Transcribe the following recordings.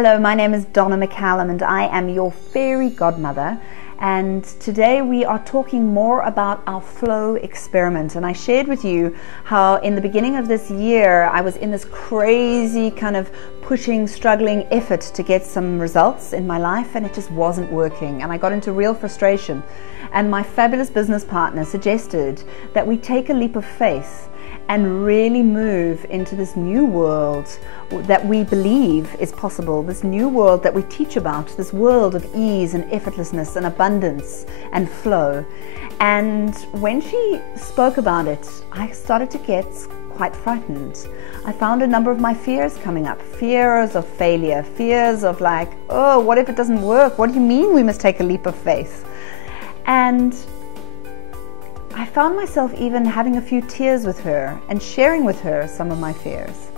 Hello, my name is Donna McCallum and I am your fairy godmother, and today we are talking more about our flow experiment. And I shared with you how in the beginning of this year I was in this crazy kind of pushing, struggling effort to get some results in my life, and it just wasn't working, and I got into real frustration. And my fabulous business partner suggested that we take a leap of faith and really move into this new world that we believe is possible, this new world that we teach about, this world of ease and effortlessness and abundance and flow. And when she spoke about it, I started to get quite frightened. I found a number of my fears coming up, fears of failure, fears of like, oh, what if it doesn't work? What do you mean we must take a leap of faith? And I found myself even having a few tears with her and sharing with her some of my fears.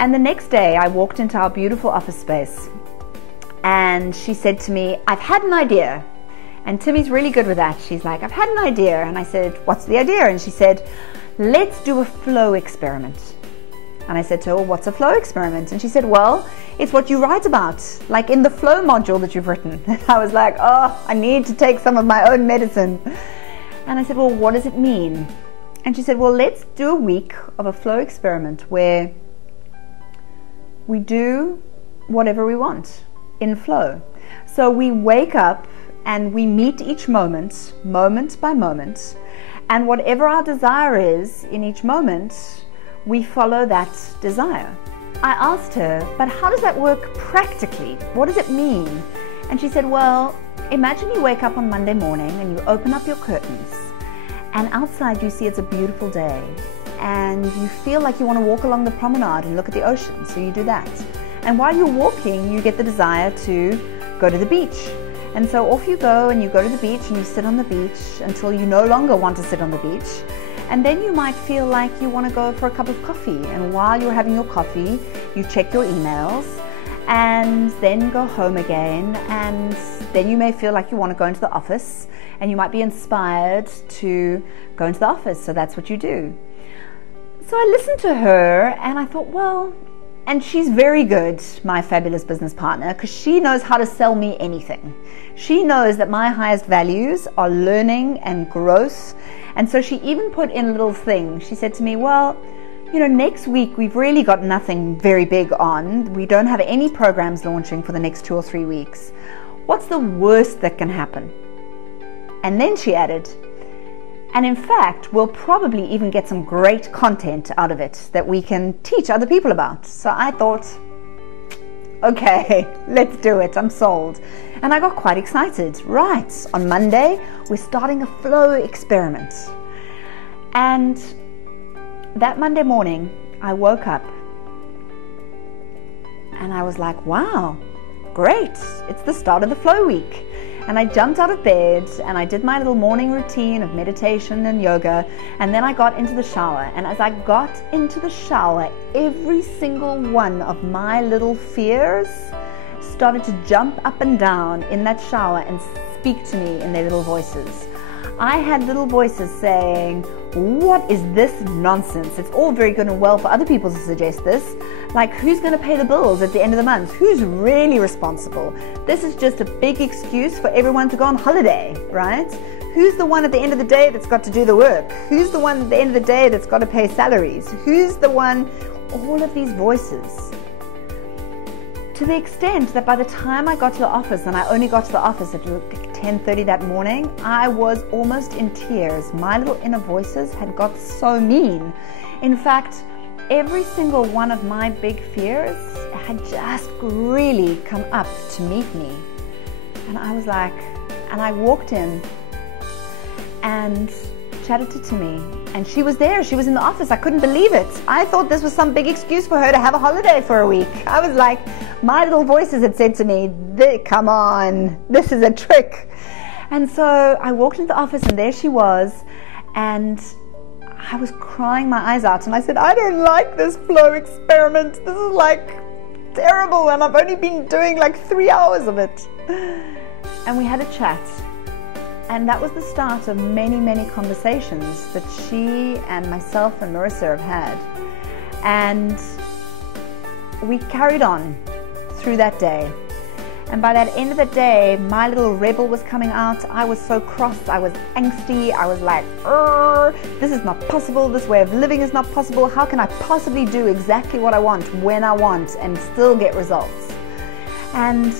And the next day I walked into our beautiful office space and she said to me, I've had an idea. And Timmy's really good with that. She's like, I've had an idea. And I said, what's the idea? And she said, let's do a flow experiment. And I said to her, well, what's a flow experiment? And she said, well, it's what you write about, like in the flow module that you've written. And I was like, oh, I need to take some of my own medicine. And I said, well, what does it mean? And she said, well, let's do a week of a flow experiment where we do whatever we want in flow. So we wake up and we meet each moment, moment by moment, and whatever our desire is in each moment, we follow that desire. I asked her, but how does that work practically? What does it mean? And she said, well, imagine you wake up on Monday morning and you open up your curtains and outside you see it's a beautiful day and you feel like you want to walk along the promenade and look at the ocean, so you do that. And while you're walking, you get the desire to go to the beach. And so off you go and you go to the beach and you sit on the beach until you no longer want to sit on the beach. And then you might feel like you want to go for a cup of coffee. And while you're having your coffee, you check your emails and then go home again. And then you may feel like you want to go into the office and you might be inspired to go into the office. So that's what you do. So I listened to her and I thought, well, and she's very good, my fabulous business partner, because she knows how to sell me anything. She knows that my highest values are learning and growth. And so she even put in a little thing. She said to me, well, you know, next week we've really got nothing very big on. We don't have any programs launching for the next 2 or 3 weeks. What's the worst that can happen? And then she added, and in fact, we'll probably even get some great content out of it that we can teach other people about. So I thought, okay, let's do it. I'm sold. And I got quite excited. Right, on Monday, we're starting a flow experiment. And that Monday morning, I woke up and I was like, wow, great. It's the start of the flow week. And I jumped out of bed and I did my little morning routine of meditation and yoga, and then I got into the shower. And as I got into the shower, every single one of my little fears started to jump up and down in that shower and speak to me in their little voices. I had little voices saying, what is this nonsense? It's all very good and well for other people to suggest this. Like, who's going to pay the bills at the end of the month? Who's really responsible? This is just a big excuse for everyone to go on holiday, right? Who's the one at the end of the day that's got to do the work? Who's the one at the end of the day that's got to pay salaries? Who's the one? All of these voices. To the extent that by the time I got to the office, and I only got to the office at 10:30 that morning, I was almost in tears. My little inner voices had got so mean. In fact, every single one of my big fears had just really come up to meet me. And I was like, and I walked in and chatted to Timmy, and she was there. She was in the office. I couldn't believe it. I thought this was some big excuse for her to have a holiday for a week. I was like, my little voices had said to me, come on, this is a trick. And so I walked into the office and there she was, and I was crying my eyes out and I said, I don't like this flow experiment. This is like terrible, and I've only been doing like 3 hours of it. And we had a chat. And that was the start of many, many conversations that she and myself and Marissa have had. And we carried on through that day. And by that end of the day, my little rebel was coming out. I was so cross, I was angsty, I was like, this is not possible, this way of living is not possible. How can I possibly do exactly what I want, when I want, and still get results? And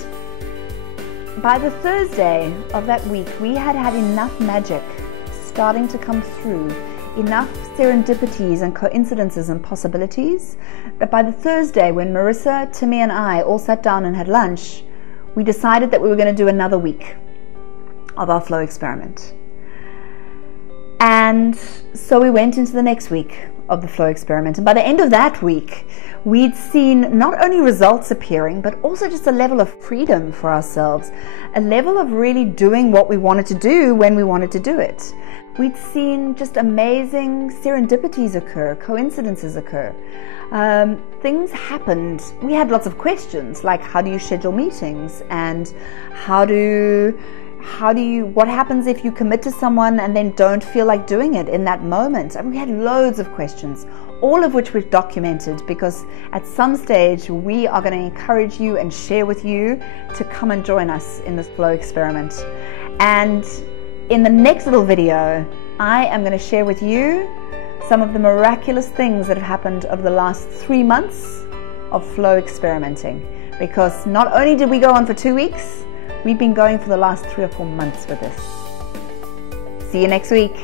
by the Thursday of that week, we had had enough magic starting to come through, enough serendipities and coincidences and possibilities, that by the Thursday, when Marissa, Timmy, and I all sat down and had lunch, we decided that we were going to do another week of our flow experiment. And so we went into the next week of the flow experiment. And by the end of that week, we'd seen not only results appearing, but also just a level of freedom for ourselves, a level of really doing what we wanted to do when we wanted to do it. We'd seen just amazing serendipities occur, coincidences occur. Things happened. We had lots of questions, like how do you schedule meetings, and what happens if you commit to someone and then don't feel like doing it in that moment? And we had loads of questions, all of which we've documented, because at some stage we are going to encourage you and share with you to come and join us in this flow experiment. And in the next little video, I am going to share with you some of the miraculous things that have happened over the last 3 months of flow experimenting. Because not only did we go on for 2 weeks, we've been going for the last 3 or 4 months with this. See you next week.